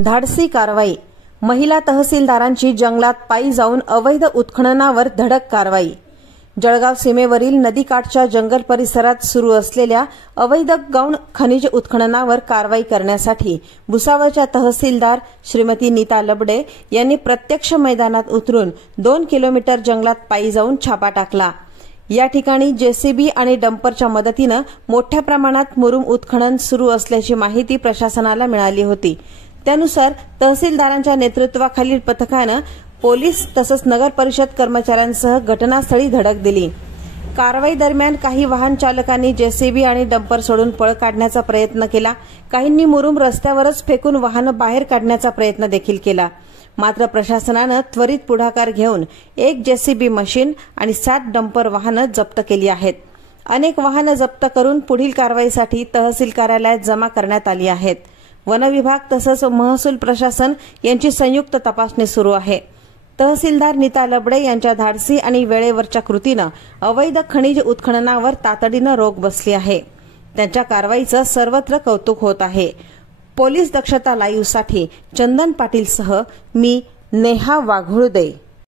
धाडसी कारवाई। महिला तहसीलदारांची जंगलात पायी जाऊन अवैध उत्खननावर धडक कारवाई। जळगाव सीमेवरील नदीकाठच्या जंगल परिसरात सुरू असलेल्या अवैध गौण खनिज उत्खननावर कारवाई करण्यासाठी भुसावळच्या तहसीलदार श्रीमती नीता लबडे यांनी प्रत्यक्ष मैदानात उतरून 2 किलोमीटर जंगलात पायी जाऊन छापा टाकला। या ठिकाणी जेसीबी आणि डंपरच्या मदतीनं मोठ्या प्रमाणात मुरुम उत्खनन सुरू असल्याची माहिती प्रशासनाला मिळाली होती। त्यानुसार तहसीलदारांच्या नेतृत्वाखालील पथकानं पोलीस तसंच नगर परिषद कर्मचाऱ्यांसह घटनास्थळी धडक दिली। कारवाई दरम्यान काही वाहन चालकांनी जेसीबी आणि डंपर सोडून पळ काढण्याचा प्रयत्न केला। काहींनी मुरुम रस्त्यावरच फेकून वाहनं बाहेर काढण्याचा प्रयत्न देखील केला। मात्र प्रशासनानं त्वरित पुढाकार घेऊन 1 जेसीबी मशीन आणि 7 डंपर वाहनं जप्त केली आहेत। अनेक वाहनं जप्त करून पुढील कारवाईसाठी तहसील कार्यालयात जमा करण्यात आली आहेत। वन विभाग तसंच महसूल प्रशासन यांची संयुक्त तपासणी सुरू आहे। तहसीलदार नीता लबडे यांच्या धाडसी आणि वेळेवरच्या कृतीनं अवैध खनिज उत्खननावर तातडीनं रोख बसली आहे। त्यांच्या कारवाईचं सर्वत्र कौतुक होत आहे। पोलीस दक्षता लाईव्हसाठी चंदन पाटीलसह मी नेहा वाघुळदे।